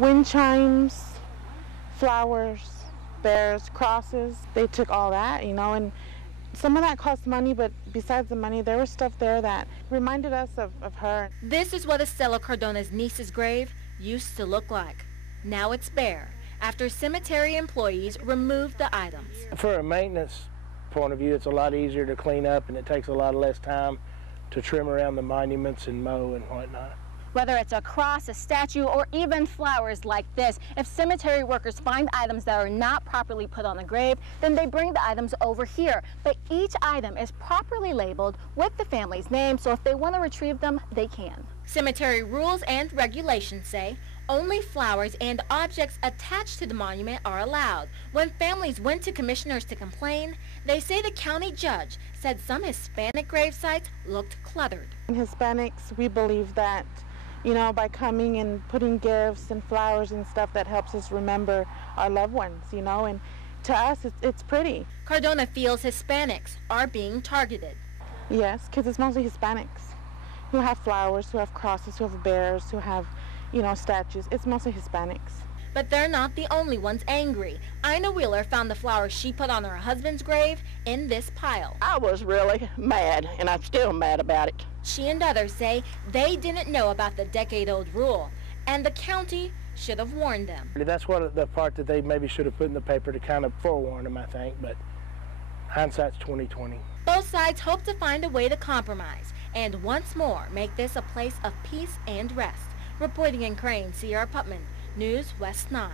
Wind chimes, flowers, bears, crosses. They took all that, and some of that cost money, but besides the money, there was stuff there that reminded us of her. This is what Estela Cardona's niece's grave used to look like. Now it's bare after cemetery employees removed the items. For a maintenance point of view, it's a lot easier to clean up, and it takes a lot less time to trim around the monuments and mow and whatnot. Whether it's a cross, a statue, or even flowers like this, if cemetery workers find items that are not properly put on the grave, then they bring the items over here. But each item is properly labeled with the family's name, so if they want to retrieve them, they can. Cemetery rules and regulations say only flowers and objects attached to the monument are allowed. When families went to commissioners to complain, they say the county judge said some Hispanic grave sites looked cluttered. In Hispanics, we believe that by coming and putting gifts and flowers and stuff, that helps us remember our loved ones, and to us, it's pretty. Cardona feels Hispanics are being targeted. Yes, because it's mostly Hispanics who have flowers, who have crosses, who have bears, who have, statues. It's mostly Hispanics. But they're not the only ones angry. Ina Wheeler found the flowers she put on her husband's grave in this pile. I was really mad, and I'm still mad about it. She and others say they didn't know about the decade-old rule, and the county should have warned them. That's what the part that they maybe should have put in the paper to kind of forewarn them, I think, but hindsight's 20/20. Both sides hope to find a way to compromise and once more make this a place of peace and rest. Reporting in Crane, Sierra Putman, News West 9.